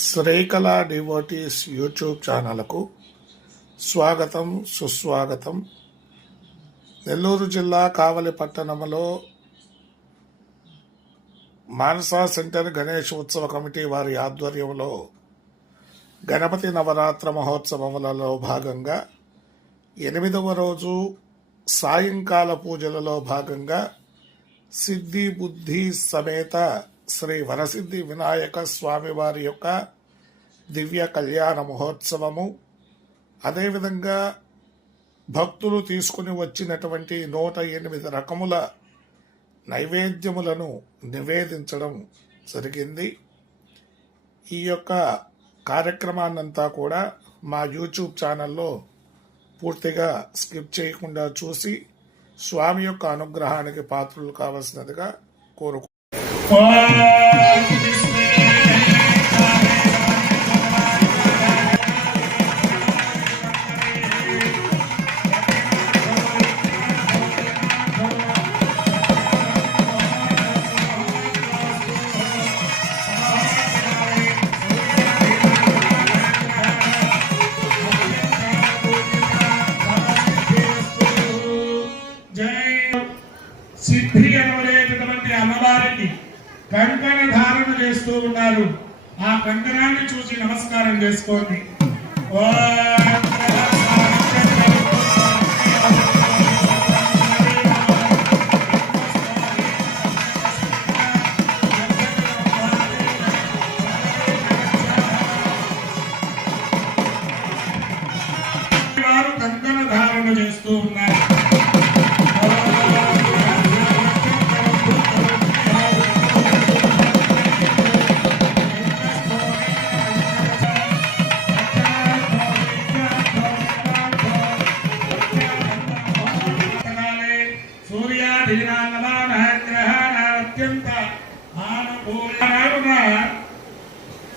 Srikala devotees YouTube ఛానల్కు స్వాగతం సుస్వాగతం. నెల్లూరు జిల్లా కావలి పట్టణంలో మానసా సెంటర్ గణేష్ ఉత్సవ కమిటీ వారి ఆధ్వర్యంలో గణపతి నవరాత్ర మహోత్సవములలో భాగంగా 8వ రోజు సాయంకాల పూజలలో భాగంగా సిద్ధి బుద్ధి సమేత శ్రీ వరసిద్ధి వినాయక స్వామివారి యొక్క దివ్య కళ్యాణ మహోత్సవము, అదేవిధంగా భక్తులు తీసుకుని వచ్చినటువంటి 108 రకముల నైవేద్యములను నివేదించడం జరిగింది. ఈ యొక్క కార్యక్రమాన్నంతా కూడా మా యూట్యూబ్ ఛానల్లో పూర్తిగా స్కిప్ చేయకుండా చూసి స్వామి యొక్క అనుగ్రహానికి పాత్రలు కావలసినదిగా కోరుకుంటున్నాను. సిద్ధి అనబడేటటువంటి అమ్మవారికి కంకణ ధారణ చేస్తూ ఉన్నారు. ఆ కంకణాన్ని చూసి నమస్కారం చేసుకోండి. వారు కంకణ ధారణ చేస్తూ ఉన్నారు.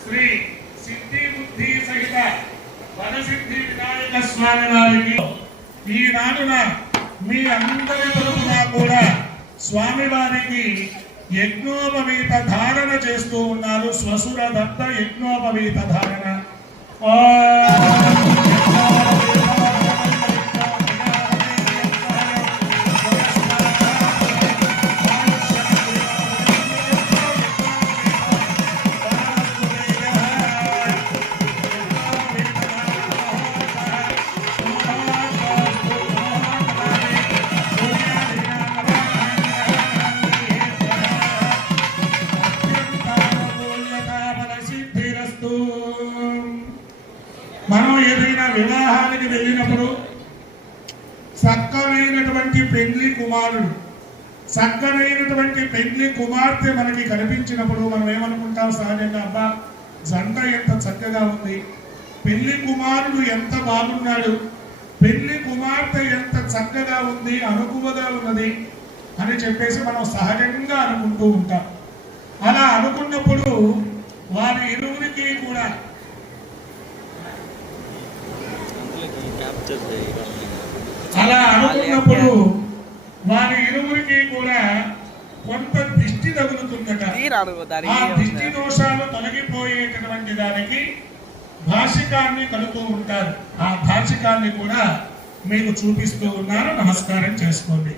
శ్రీ సిద్ధి బుద్ధి సహిత వరసిద్ధి వినాయక స్వామి వారికి ఈ నాడున మీ అందరి తరపున కూడా స్వామి వారికి యజ్ఞోపవీత ధారణ చేస్తూ ఉన్నారు. స్వసుర దత్త యజ్ఞోపవీత ధారణ. మనం ఏదైనా వివాహానికి వెళ్ళినప్పుడు చక్కనైనటువంటి పెండ్లి కుమారుడు, చక్కనైనటువంటి పెండ్లి కుమార్తె మనకి కనిపించినప్పుడు మనం ఏమనుకుంటాం? సహజంగా అబ్బా జంట ఎంత చక్కగా ఉంది, పెళ్లి కుమారుడు ఎంత బాగున్నాడు, పెళ్లి కుమార్తె ఎంత చక్కగా ఉంది, అనుకువగా ఉన్నది అని చెప్పేసి మనం సహజంగా అనుకుంటూ ఉంటాం. అలా అనుకున్నప్పుడు వారి ఇరువురికి కూడా కొంత దిష్టి తగులుతుందట. ఆ దిష్టి దోషాలు తొలగిపోయేటటువంటి దానికి భాషికాన్ని కలుపుతూ ఉంటారు. ఆ భాషికాన్ని కూడా మీకు చూపిస్తూ ఉన్నారు. నమస్కారం చేసుకోండి.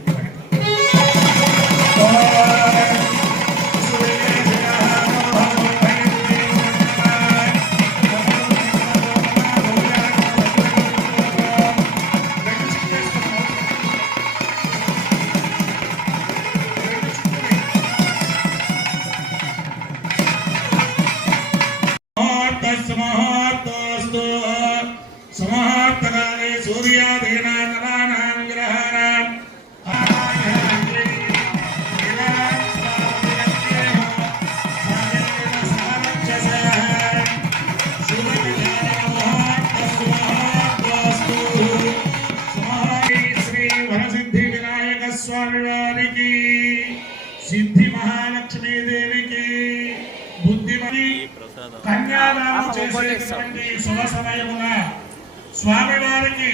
సమహార్తకాలే సూర్యాదీనాం నవానాం గ్రహాణాం శ్రీ వరసిద్ధి వినాయక స్వామి వారికి, సిద్ధి మహాలక్ష్మీదేవికి, బుద్ధిమతి కన్యాదానం చేసేటువంటి శుభ సమయమున స్వామివారికి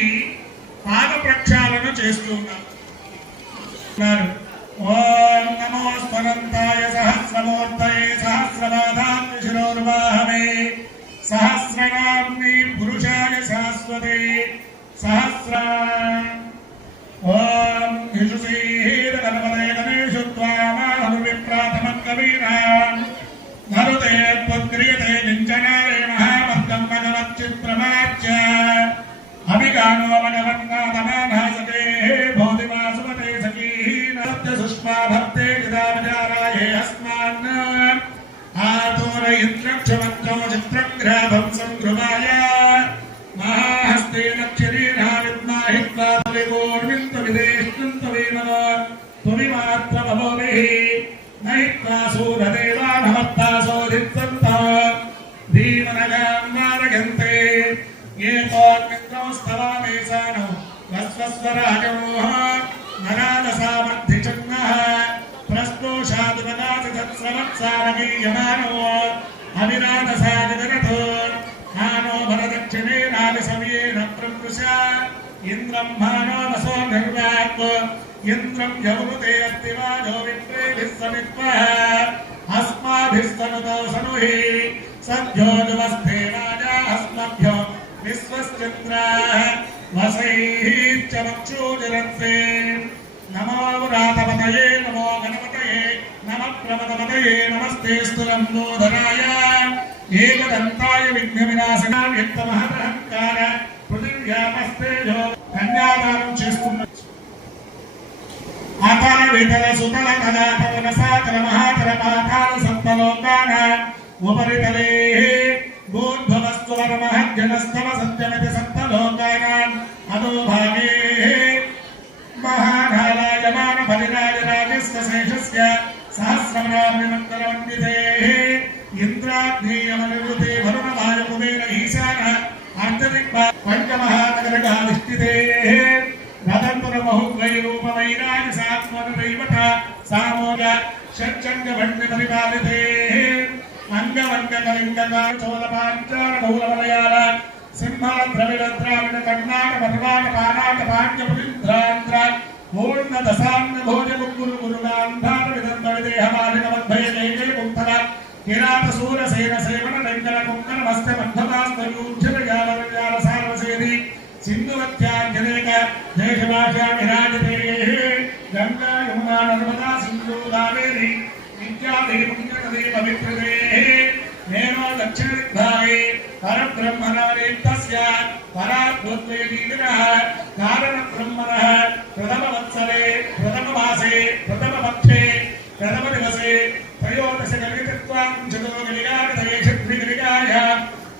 పాద ప్రక్షాళన చేస్తున్నారు. ఓం నమో స్మరంతాయ సహస్రమూర్తయే సహస్రపాదాం శిరోర్వాహమే सहस्रनाम्नि पुरुषाय शाश्वते सहस्र ओम यजुषेः गणपते गणेशु त्वामाहनुविप्रातमं कवीनां धनुते त्वद्क्रियते किञ्चनारे महामस्तं भगवच्चित्रमाच्य अभिगानो भगवन्नाथमानहसते भोधिमासुमते सखीः सुष्मा भक्ते चिदावजाराये अस्मान् आतोर इन्द्रक्षमन्त्रो चित्रग्राभं संगृहाय महाहस्ते नक्षरीणा विद्माहि त्वादविगोर्विन्दविदेष्टुन्तवेमन त्वमिमात्रमभोभिः नयित्वा सूरदेवा नमत्तासोदित्सन्ता धीमनगां मारयन्ते येतोऽग्निस्तवामे सानो वस्वस्वराजमोह नरादसामर्धिचन्नः प्रस्तोषादुमनादितत्स्रवत्सारगीयमानो अविरादसादिगरथो हानो भरदक्षिणेनाभिसमयेन प्रकृशा इन्द्रं भानो वसो निर्वाक् इन्द्रं यवृते अस्ति वाजो विप्रेभिः समित्वः अस्माभिस्तनुतो सनुहि सद्योजुवस्ते राजा अस्मभ्यो विश्वश्चन्द्राः वसैश्च मक्षूजरन्ते नमो व्रातपतये नमो गणपतये नमः प्रमदपतये नमस्ते स्तुलम्बोधराय एकदन्ताय विघ्नविनाशनाय व्यक्तमहदहंकार पृथिव्यामस्तेजो కన్యాదానం చేస్తున్నారు. అతల వితల సుతల తదాతల సాతల మహాతల పాతాల సప్తలోకాన ఉపరితలే భూర్భవస్సు వరమహజ్జనస్తవ సత్యమితి సప్తలోకానాం అధోభాగే महानालायमान बलिराज राजस्य शेषस्य सहस्रमणाभिमन्त्रवन्दिते इन्द्राग्नेयमनिरुते वरुणवायुकुबेर ईशान अर्धदिक्पा पञ्चमहानगरगाधिष्ठिते रतन्तुरमहुद्वैरूपवैराजसात्मनदैवत सामोग षट्चण्डभण्डिपरिपालिते अङ्गवङ्गकलिङ्गकाचोलपाञ्चालबहुलमलयाल सिंहल द्रविड द्राविड कर्णाट मधुवाट पानाट पाण्यपुलिन्द्रान्ध्र पूर्ण दशान्न भोज गुरु गुरुगान्धार विदर्भ विदेह मालिक मद्भय जय कुंतल किरात सूर सेन सेवन रंगल कुंकन मस्त मध्यमास्तयूज्जल यावल याल सार्वसेनि सिन्धुवत्याञ्जनेक देशभाषा विराजते गंगा यमुना नर्मदा सिन्धु कावेरी इत्यादि पुण्यनदी पवित्रते नेनो दक्षिणदिग्भागे परब्रह्मणारेतस्य पराद्भुत्वेदीविनः कारणब्रह्मणः प्रथमवत्सरे प्रथममासे प्रथमपक्षे प्रथमदिवसे त्रयोदशकलितत्वां चतुर्गलिकागतये षट्विगलिकाय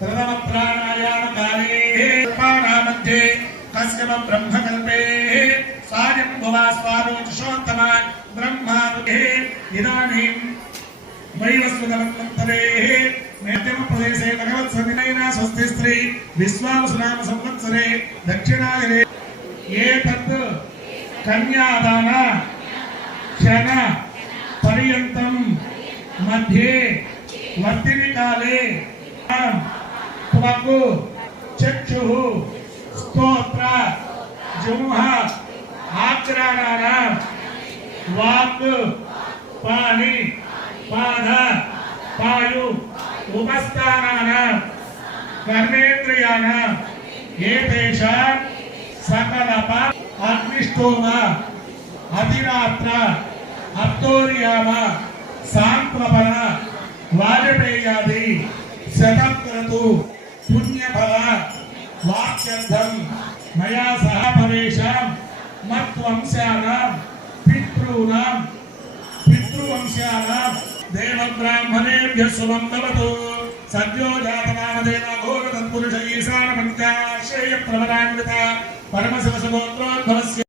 प्रथमप्राणायामकाले पाणामध्ये कस्यम ब्रह्मकल्पे स्वायम्भुवा स्वारोचिषोत्तम ब्रह्मानुगे इदानीं वैवस्वतमन्वन्तरे मध्यमप्रदेशे भगवत्सन्निधेन स्वस्ति स्त्री विश्वावसुनाम संवत्सरे दक्षिणायने एतत् कन्यादान क्षण पर्यन्तं मध्ये वर्तिनिकाले त्वक् चक्षुः स्तोत्र जिह्वा आग्राणानां वाक् पाणि पाद पायु उपस्थानानां कर्मेन्द्रियाणां एतेषां सकलप अग्निष्टोम अतिरात्र अप्तोर्याम सांप्रपण वाजपेयादि शतक्रतु पुण्यफल वाक्यर्थं मया सह परेषां मत्वंशानां पितॄणां पितृवंशानां देवब्राह्मणेभ्यः शुभं भवतु सद्यो जातनामधेन घोर तत्पुरुष ईशान पञ्चाश्रेय प्रवरान्वित परमशिवसुगोत्रोद्भवस्य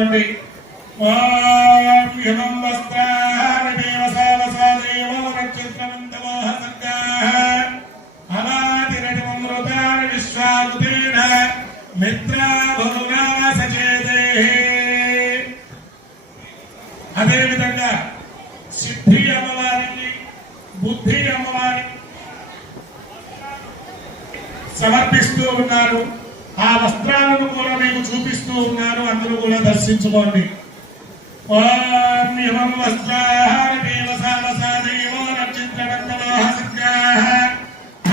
ఓం యమం వస్త్రాని దేవసావసాదేవో నక్షత్రమంతమోహ సంగాః అవాతిరజమృతాని విశ్వాగుతేన మిత్రా బహునా సచేదేః. అదేవిధంగా సిద్ధి అమ్మవారికి బుద్ధి అమ్మవారికి సమర్పిస్తూ ఉన్నారు. ఆ వస్త్రాలను కూడా మీకు చూపిస్తూ ఉన్నారు, అందరూ కూడా దర్శించుకోండి. ఓం యమం వస్త్రాని దేవసావసాదేవో నక్షత్రమంతమోహ సంగాః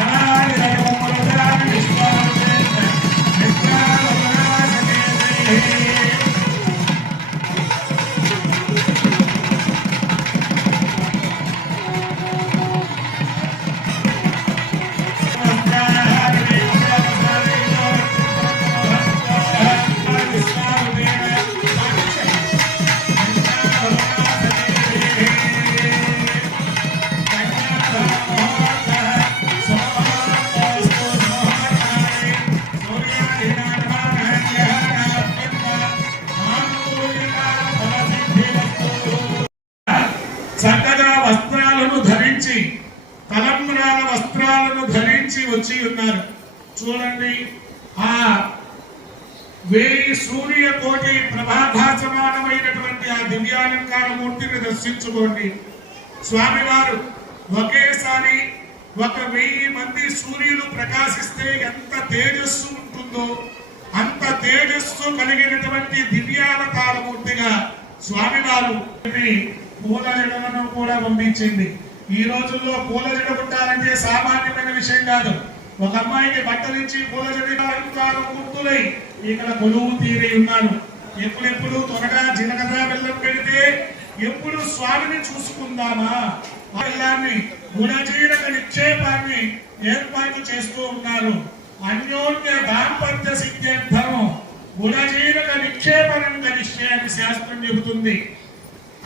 అవాతిరజమృతాని విశ్వాగుతేన మిత్రా బహునా సచేదేః. చక్కగా వస్త్రాలను ధరించి తలంబ్రాల వస్త్రాలను ధరించి వచ్చి ఉన్నారు. చూడండి, ఆ 1000 సూర్య కోటి ప్రభాభాసమానమైనటువంటి ఆ దివ్యాలంకార మూర్తిని దర్శించుకోండి. స్వామివారు ఒకేసారి 1000 మంది సూర్యులు ప్రకాశిస్తే ఎంత తేజస్సు ఉంటుందో అంత తేజస్సు కలిగినటువంటి దివ్యావతార మూర్తిగా స్వామివారు పూల జడలను కూడా పంపించింది. ఈ రోజుల్లో పూల జడ పుట్టాలంటే సామాన్యమైన విషయం కాదు. ఒక అమ్మాయికి బట్టలిచ్చి పూల జడ మూర్తులై ఇక్కడ కొలువు తీరి ఉన్నారు. ఎప్పుడెప్పుడు త్వరగా జీలకర్ర బెల్లం పెడితే ఎప్పుడు స్వామిని చూసుకుందామా బెల్లాన్ని గుణజీరక నిక్షేపాన్ని ఏర్పాటు చేస్తూ ఉన్నారు. అన్యోన్య దాంపత్య సిద్ధ్యర్థం గుణజీరక నిక్షేపణం కలిసే అని శాస్త్రం చెబుతుంది.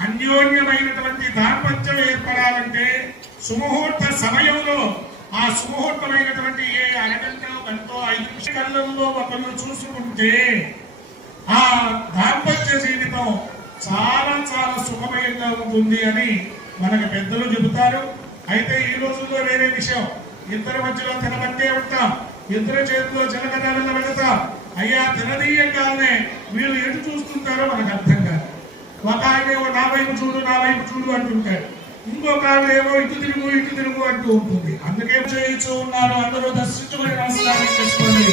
అన్యోన్యమైనటువంటి దాంపత్యం ఏర్పడాలంటే సుముహూర్త సమయంలో ఆ సుముహూర్తమైనటువంటి ఏ అరగంట గంటో 5 నిమిషాలలో ఒకరు చూసుకుంటే ఆ దాంపత్య జీవితం చాలా చాలా సుఖమయంగా ఉంటుంది అని మనకు పెద్దలు చెబుతారు. అయితే ఈ రోజుల్లో వేరే విషయం, ఇద్దరి మధ్యలో తినబట్టే ఉంటాం, ఇద్దరు చేతిలో జీలకర్ర బెల్లం పెడతాం. అయ్యా తినదీయంగానే వీళ్ళు ఎటు చూస్తుంటారో మనకు అర్థం కాదు. ఒక ఆయనేమో నా వైపు చూడు అంటుంటాడు, ఇంకొక ఆవిడేమో ఇటు తిరుగు అంటూ ఉంటుంది. అందుకే చేయించు ఉన్నారు, అందరూ దర్శించుకుని నమస్కారం చేసుకోండి.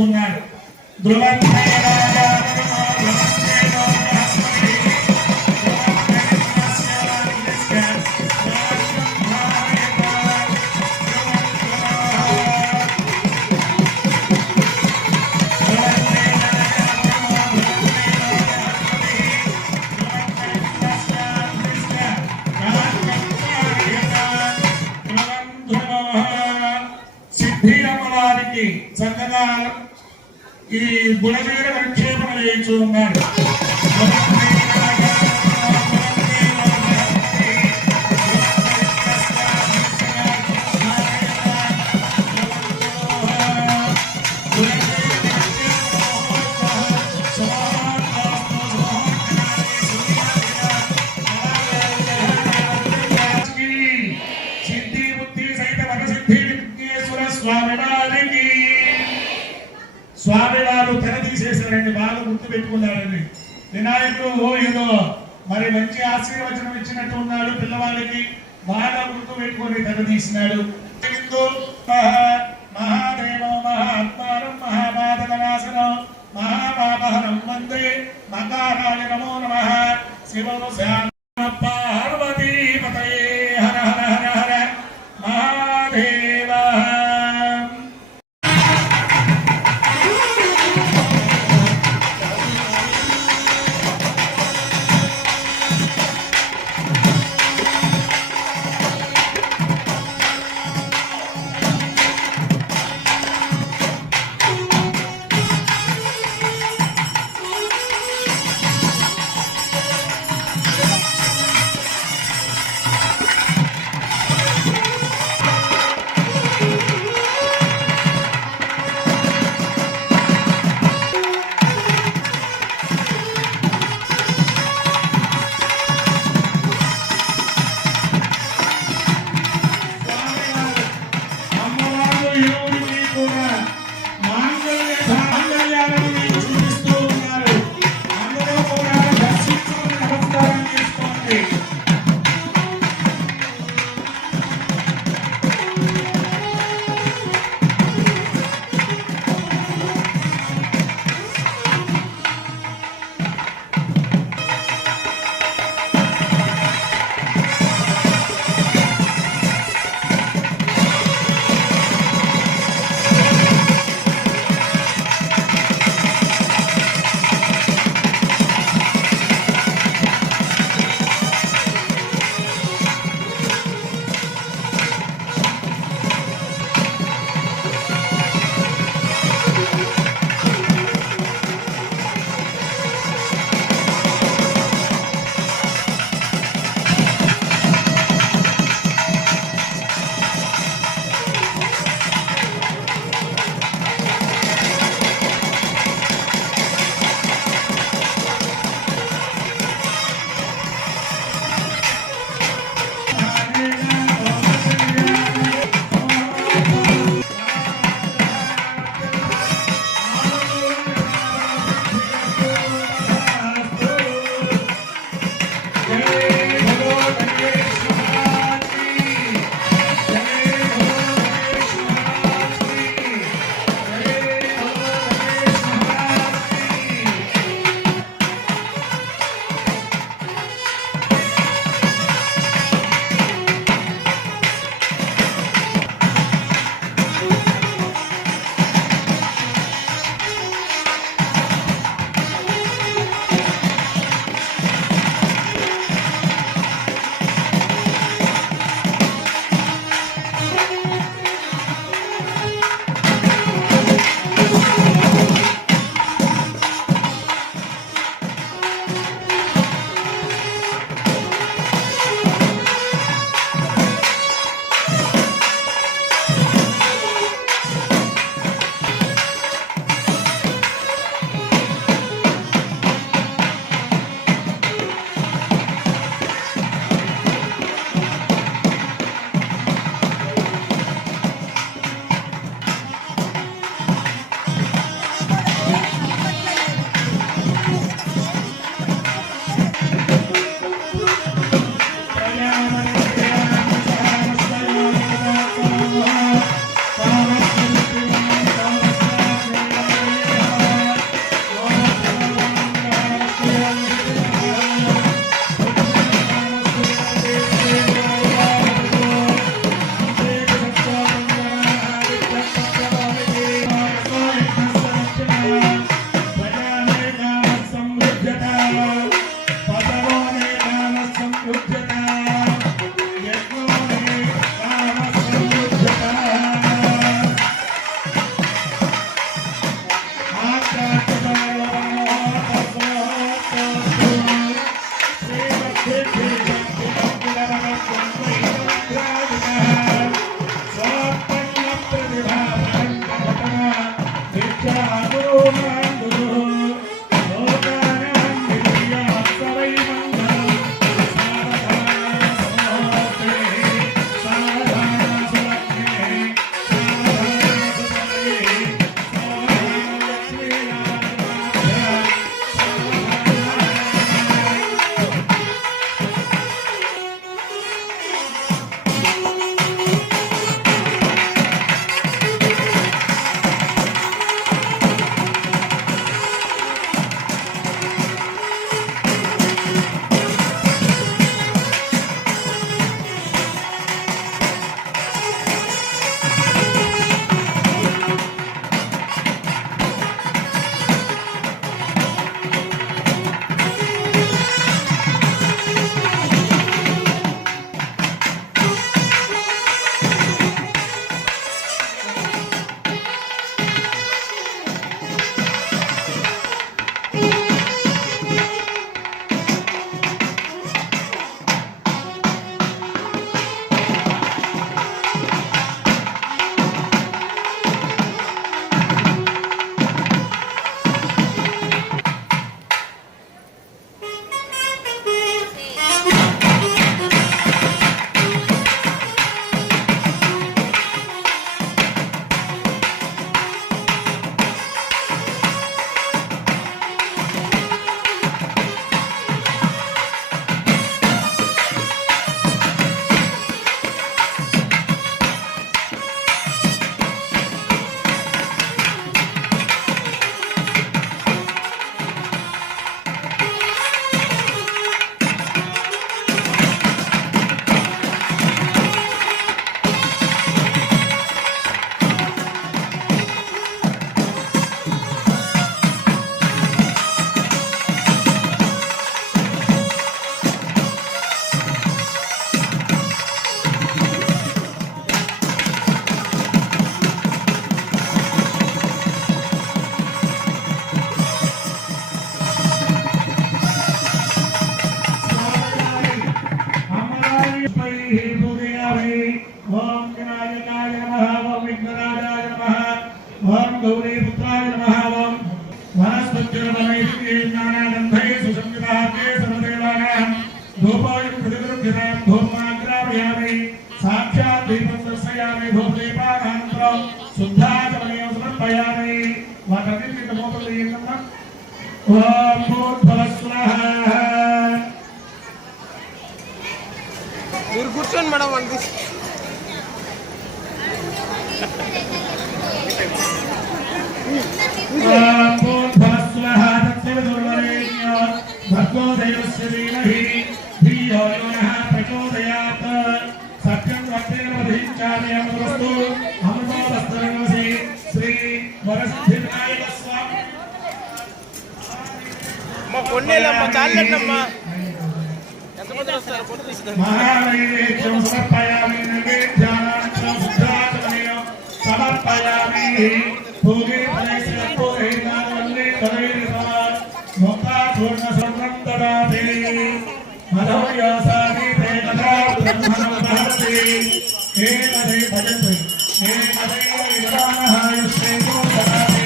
ఉన్నాడు. సిద్ధి అమ్మవారికి చక్కగా ఈ గుణజీర విక్షేపణ చేయించు ఉన్నాడు. సిద్ధి బుద్ధి సహిత వరసిద్ధి విఘ్నేశ్వర స్వామివారికి స్వామివారు తెర తీసేశారండి, బాగా గుర్తు పెట్టుకున్నారండి. వినాయకుడు ఏదో మరి మంచి ఆశీర్వచనం ఇచ్చినట్టు ఉన్నాడు పిల్లవాళ్ళకి. బాగా గుర్తు పెట్టుకొని తెగదీసినాడు. మహాదేవం మహాత్మానం మహాపాదకనాశనం మహాపాపహరం వందే మకారాయ నమో నమః. శివం పార్వతీపతయే హర హర హర హర మహాదేవ. కూర్చోండి మేడం అంది సత్యం వర్తేన వధించామి అమృతస్తు అమృతోస్తరమసి శ్రీ వరసిద్ధివినాయక స్వామి మా కొన్నేళ్ళమ్మా చాలండమ్మా ఎంతమంది వస్తారు ఫోటో తీసుకుంటారు మహానైవేద్యం సమర్పయామి నైవేద్యానాంతరం శుద్ధాత్మనీయం సమర్పయామి భోగే ఫలైశ్వర్యపూరే నాగవల్లే ఫలైరిసా ముక్తాపూర్ణ సర్వం దదాతి మధోయోసామి తే కథా బ్రహ్మణం దహతి ఏకదే భజతే ఏకదే విధానహాయుష్టే దదాతి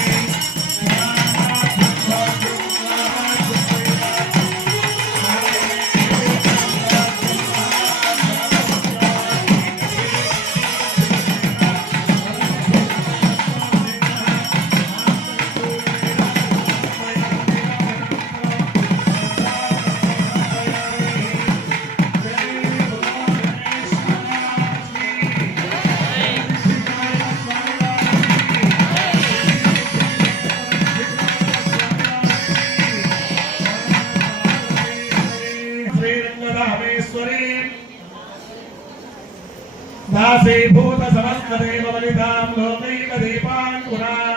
दासीभूत समस्तदेव बलिदां लोकैक दीपाङ्कुरां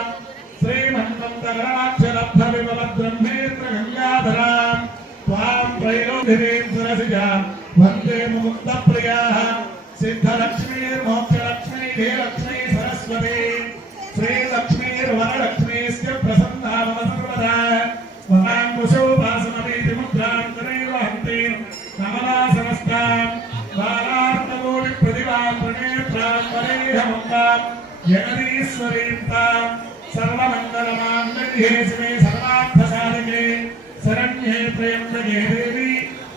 श्रीमन्मन्तराक्षरब्ध विमलब्रह्मेन्द्र गङ्गाधरां त्वां त्रैलोक्यवीं सुरसिजां वन्दे मुकुन्दप्रियाः सिद्धलक्ष्मीर्मोक्षलक्ष्मी धेलक्ष्मी सरस्वती श्रीलक्ष्मीर्वरलक्ष्मीस्य प्रसन्ना मम सर्वदा वराङ्कुशोपासनमीति मुद्रां तदेव हन्ति नमला समस्तां बालार्तमूलि प्रतिभां प्रणेत्रां वरेहमङ्गां जगदीश्वरीं तां सर्वमङ्गलमाङ्गल्ये शिवे सर्वार्थसाधिके शरण्ये त्र्यम्बके देवी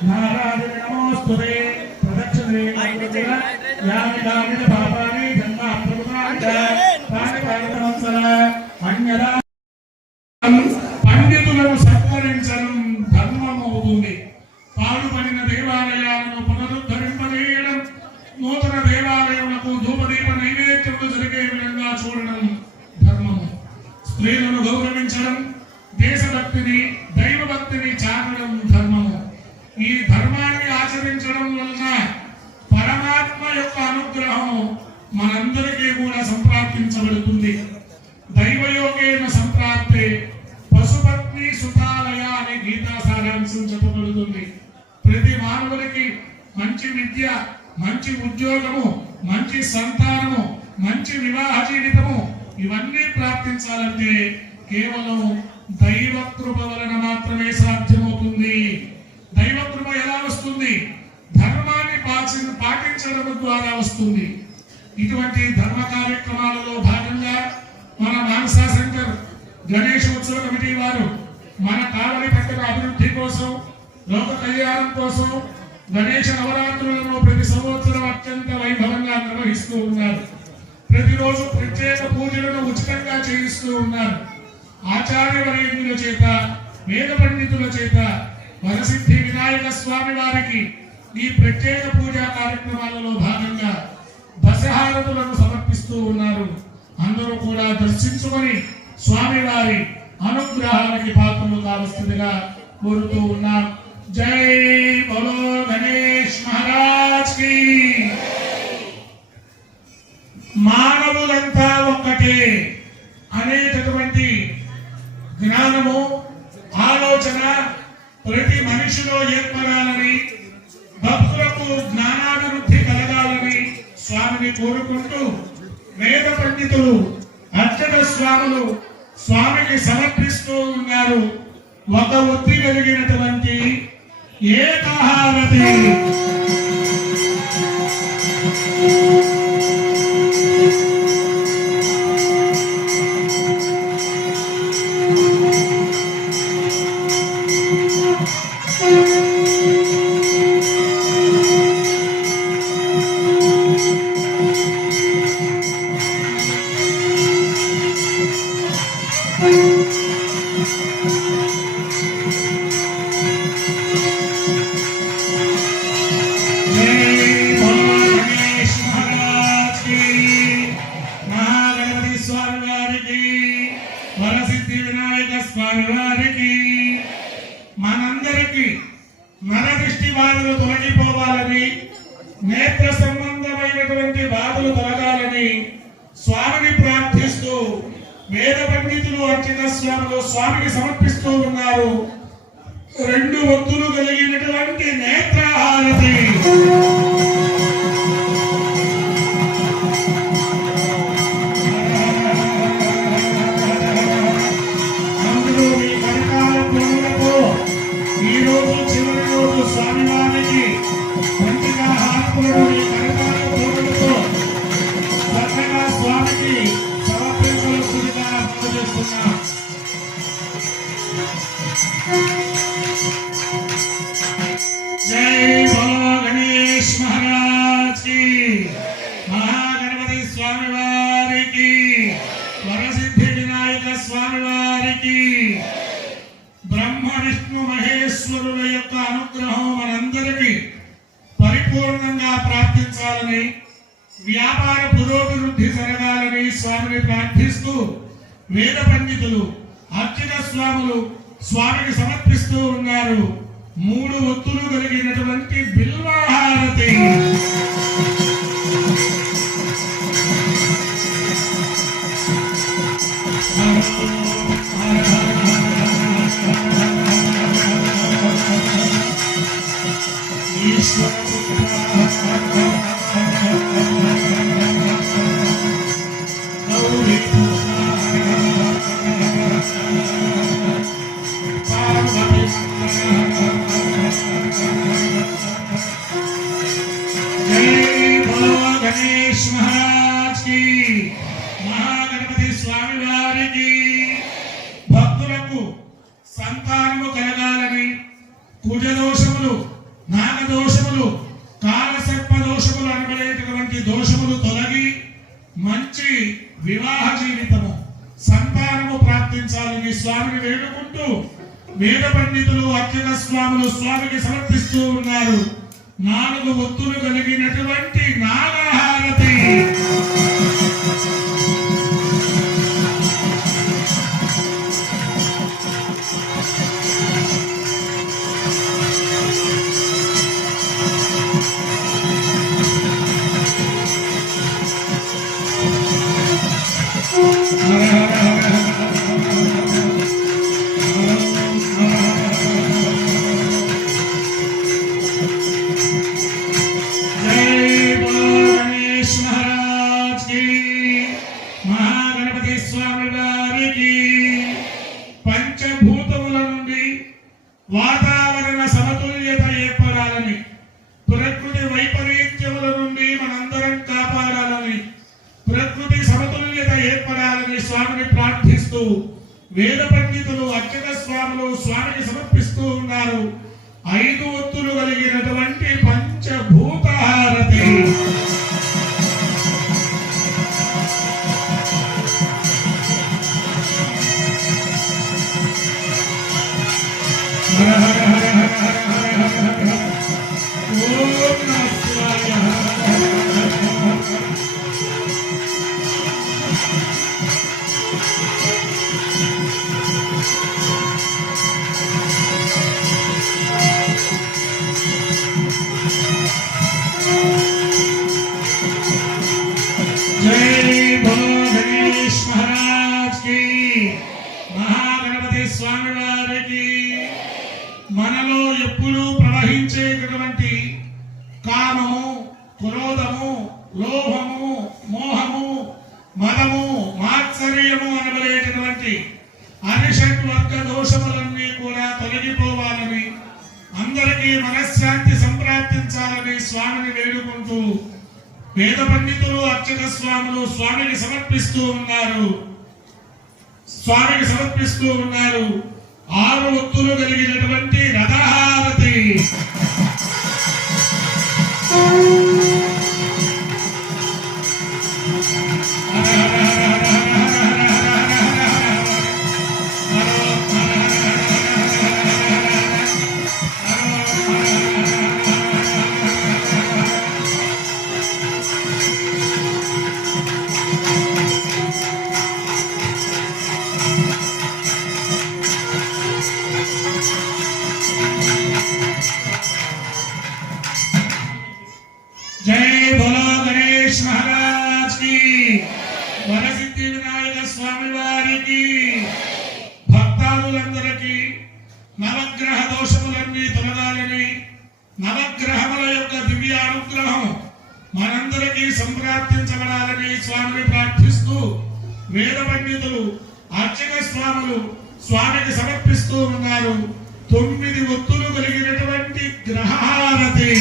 नारायणि नमोऽस्तुते प्रदक्षिणे यानि कानि पापानि जन्मान्तरमुदानि च तानि पालितवत्सल अन्यदा పండితులను సత్కరించడం ధర్మం అవుతుంది. పాడుపడిన దేవాలయాలను పునరుద్ధరింపజేయడం, నూతన దేవాలయములకు ధూపదీప నైవేద్యములు జరిగే విధంగా చూడడం ధర్మము. స్త్రీలను గౌరవించడం, దేశభక్తిని దైవభక్తిని చాటడం ధర్మము. ఈ ధర్మాన్ని ఆచరించడం వలన పరమాత్మ యొక్క అనుగ్రహం మనందరికీ కూడా సంప్రాప్తించబడుతుంది. దైవయోగేన సంప్రాప్తే పశుపత్ని సుతాలయ అనే గీతా సారాంశం చెప్పబడుతుంది. ప్రతి మానవుడికి మంచి విద్య, మంచి ఉద్యోగము, మంచి సంతానము, మంచి వివాహ జీవితము ఇవన్నీ ప్రాప్తించాలంటే కేవలం దైవ కృప వలన మాత్రమే సాధ్యమవుతుంది. దైవ కృప ఎలా వస్తుంది? ధర్మాన్ని పాటించడం ద్వారా వస్తుంది. ఇటువంటి ధర్మ కార్యక్రమాలలో భాగంగా మన మానసా శంకర్ గణేష్ ఉత్సవ కమిటీ వారు మన కావలి పట్టణ అభివృద్ధి కోసం, లోక కళ్యాణం కోసం గణేష నవరాత్రులను ప్రతి సంవత్సరం అత్యంత వైభవంగా నిర్వహిస్తూ ఉన్నారు. ప్రతిరోజు ప్రత్యేక పూజలను ఉచితంగా చేయిస్తూ ఉన్నారు. ఆచార్య వరేణ్యుల చేత, వేద పండితుల చేత వరసిద్ధి వినాయక స్వామి వారికి ఈ ప్రత్యేక పూజా కార్యక్రమాలలో భాగంగా దశహారతులను సమర్పిస్తూ ఉన్నారు. అందరూ కూడా దర్శించుకొని స్వామివారి అనుగ్రహానికి పాత్రలు కావలసిందిగా కోరుతూ ఉన్నాం. జై బలో గణేష్ మహారాజ్ కి. మానవులంతా ఒక్కటే అనేటటువంటి జ్ఞానము, ఆలోచన ప్రతి మనిషిలో ఏర్పడాలని, భక్తులకు జ్ఞానాభివృద్ధి కలగాలని స్వామిని కోరుకుంటూ వేద పండితులు, అర్చక స్వాములు స్వామికి సమర్పిస్తూ ఉన్నారు ఒక ఒత్తి కలిగినటువంటి ఏకహారతి. నరదృష్టి బాధలు తొలగిపోవాలని, నేత్ర సంబంధమైనటువంటి బాధలు తొలగాలని స్వామిని ప్రార్థిస్తూ వేద పండితులు అర్చక స్వాములు స్వామికి సమర్పిస్తూ ఉన్నారు. 2 ఒత్తులు కలిగినటువంటి నేత్రహారతి. అందులో మీ కనకాల పూలతో ఈ రోజు చివరి రోజు స్వామివారికి మంచిగా హారతులను మీ కనకాల పూలతో చక్కగా స్వామికి సమర్పించవలసిందిగా అందజేస్తున్నాం. जय बोलो गणेश महाराज की, महागणपति स्वामी वारी की, वरसिद्धि विनायक स्वामी वारी की. ब्रह्म विष्णु మహేశ్వరుల యొక్క అనుగ్రహం మనందరికీ పరిపూర్ణంగా ప్రాప్తించాలని, వ్యాపార పురోభివృద్ధి జరగాలని స్వామిని ప్రార్థిస్తూ వేద పండితులు అర్చక స్వాములు స్వామికి సమర్పిస్తూ ఉన్నారు. 3 ఒత్తులు కలిగినటువంటి బిల్వహారతి. गणेश महाराज की, महागणपति स्वामी वारी की. భక్తులకు సంతానము కలగాలని, కుజదోషములు, నాగదోషములు, కాలసర్ప దోషములు అనబడేటటువంటి దోషములు తొలగి మంచి వివాహ జీవితము, సంతానము ప్రాప్తించాలని స్వామిని వేడుకుంటూ వేద పండితులు అర్చక స్వాములు స్వామికి సమర్పిస్తూ ఉన్నారు. 4 ఒత్తులు కలిగినటువంటి నాగహారతి. महागणपति स्वामी वारी की. పంచభూతముల నుండి వాతావరణ సమతుల్యత ఏర్పడాలని, ప్రకృతి వైపరీత్యముల నుండి మనందరం కాపాడాలని, ప్రకృతి సమతుల్యత ఏర్పడాలని స్వామిని ప్రార్థిస్తూ వేద పండితులు అర్చక స్వాములు స్వామికి సమర్పిస్తూ ఉన్నారు. 5 ఒత్తులు కలిగినటువంటి పంచభూతహారతి. जय बोलो गणेश महाराज की, महागणपति स्वामी वारी की. మనలో ఎప్పుడూ ప్రవహించేటటువంటి కామము, క్రోధము, లోభము, మోహము, మదము, మాత్సర్యము అనబడేటటువంటి అరిషడ్వర్గ దోషములన్నీ కూడా తొలగిపోవాలని, అందరికీ మనశ్శాంతి సంప్రాప్తించాలని స్వామిని వేడుకుంటూ వేద పండితులు అర్చక స్వాములు స్వామికి సమర్పిస్తూ ఉన్నారు. 6 ఒత్తులు కలిగినటువంటి రథహారతి. వారికి భక్తాదులందరికీ నవగ్రహ దోషములన్నీ తొలగాలని నవగ్రహముల యొక్క దివ్య అనుగ్రహం మనందరికీ సంప్రాప్తించబడాలని స్వామిని ప్రార్థిస్తూ వేద పండితులు అర్చక స్వాములు స్వామికి సమర్పిస్తూ ఉన్నారు 9 ఒత్తులు కలిగినటువంటి గ్రహారతి.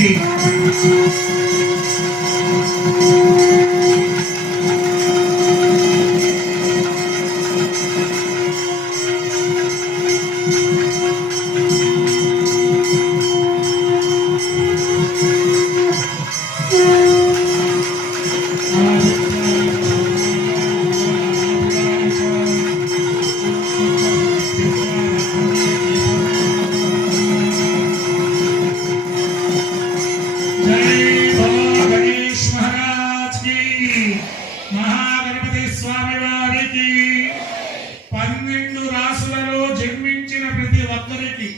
మహాగణపతి స్వామి వారికి 12 రాసులలో జన్మించిన ప్రతి ఒక్కరికి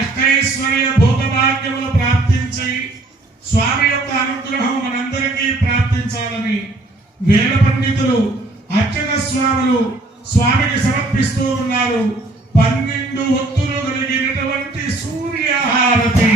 అష్టైశ్వర్య భోగభాగ్యములు ప్రాప్తించి స్వామి యొక్క అనుగ్రహం మనందరికీ ప్రాప్తించాలని వేద పండితులు అర్చక స్వాములు స్వామికి సమర్పిస్తూ ఉన్నారు 12 ఒత్తులు కలిగినటువంటి సూర్యహారతి.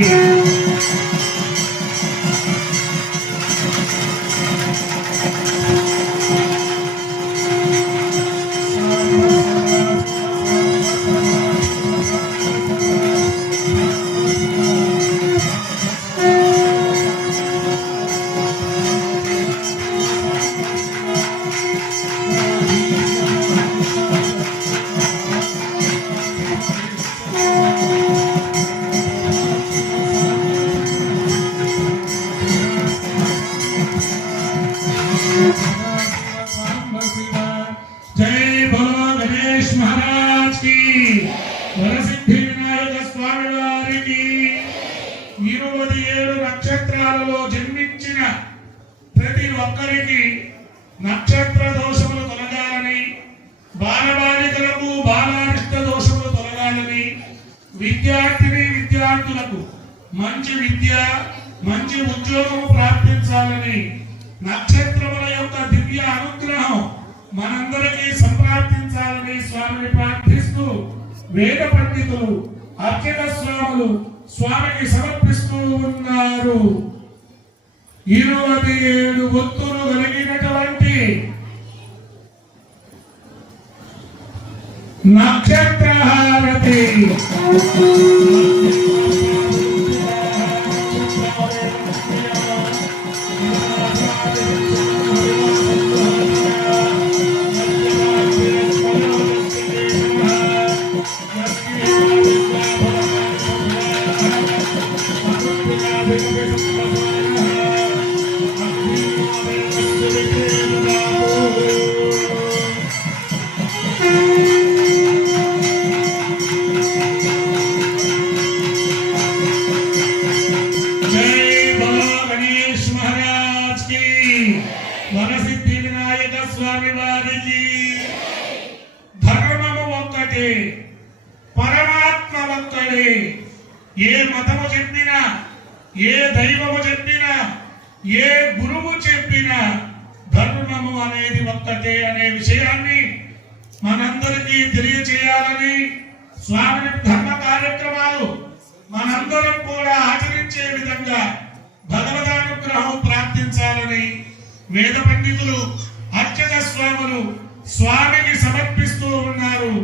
జై బలో గణేష్ మహారాజ్ కి వరసిద్ధి వినాయక స్వామి వారికి 27 నక్షత్రాలలో జన్మించిన ప్రతి ఒక్కరికి నక్షత్ర దోషములు తొలగాలని బాలబాలికలకు బాలారిష్ట దోషములు తొలగాలని విద్యార్థులకు మంచి విద్య మంచి ఉద్యోగము ప్రాప్తించాలని నక్షత్రముల యొక్క దివ్య అనుగ్రహం మనందరికీ సంప్రాప్తించాలని స్వామిని ప్రార్థిస్తూ వేద పండితులు అర్చక స్వాములు స్వామికి సమర్పిస్తూ ఉన్నారు 27 ఒత్తులు కలిగినటువంటి నక్షత్రహారతి. వరసిద్ధి వినాయక స్వామి వారికి ధర్మము ఒక్కటే, పరమాత్మ ఒక్కడే. ఏ మతము చెప్పినా, ఏ దైవము చెప్పినా, ఏ గురువు చెప్పినా ధర్మము అనేది ఒక్కటే అనే విషయాన్ని మనందరికీ తెలియచేయాలని స్వామి ధర్మ కార్యక్రమాలు మనందరం కూడా ఆచరించే విధంగా భగవదానుగ్రహం ప్రాప్తించాలని వేద పండితులు అర్చక స్వాములు స్వామికి సమర్పిస్తూ ఉన్నారు.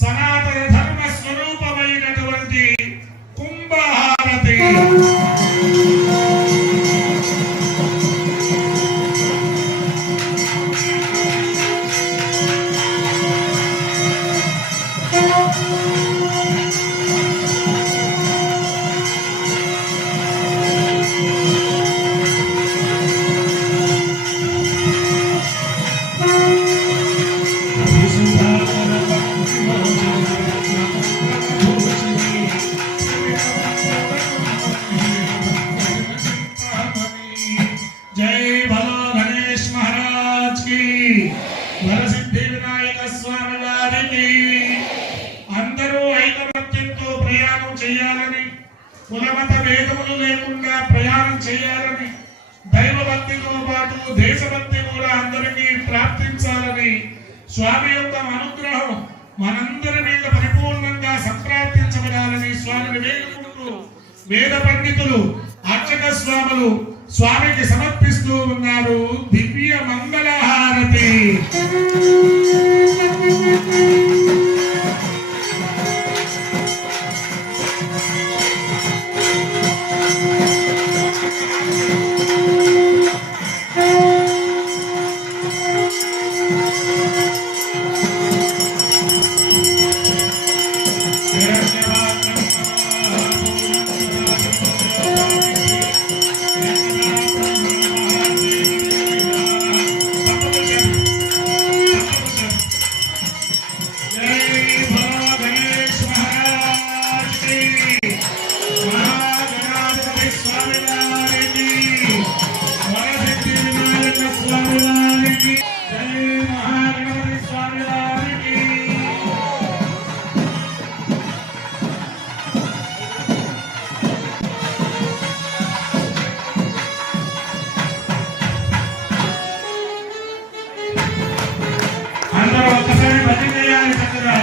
సనాతన ధర్మ స్వరూపమైనటువంటి కుంభహారతి. వరసిద్ధి వినాయక స్వామి వారికి అందరూ ఐకమత్యంతో ప్రయాణం చేయాలని, కులమత భేదములు లేకుండా ప్రయాణం చేయాలని, దైవభక్తితో పాటు దేశభక్తి కూడా అందరికీ ప్రాప్తించాలని స్వామి యొక్క అనుగ్రహం మనందరి మీద పరిపూర్ణంగా సంప్రాప్తించబడాలని స్వామిని వేడుకుంటూ వేద పండితులు అర్చక స్వాములు స్వామికి సమర్పిస్తూ ఉన్నారు దివ్య మంగళహారతి. అందరూ ఒక్కసారి భజన చేయాలి చక్కగా.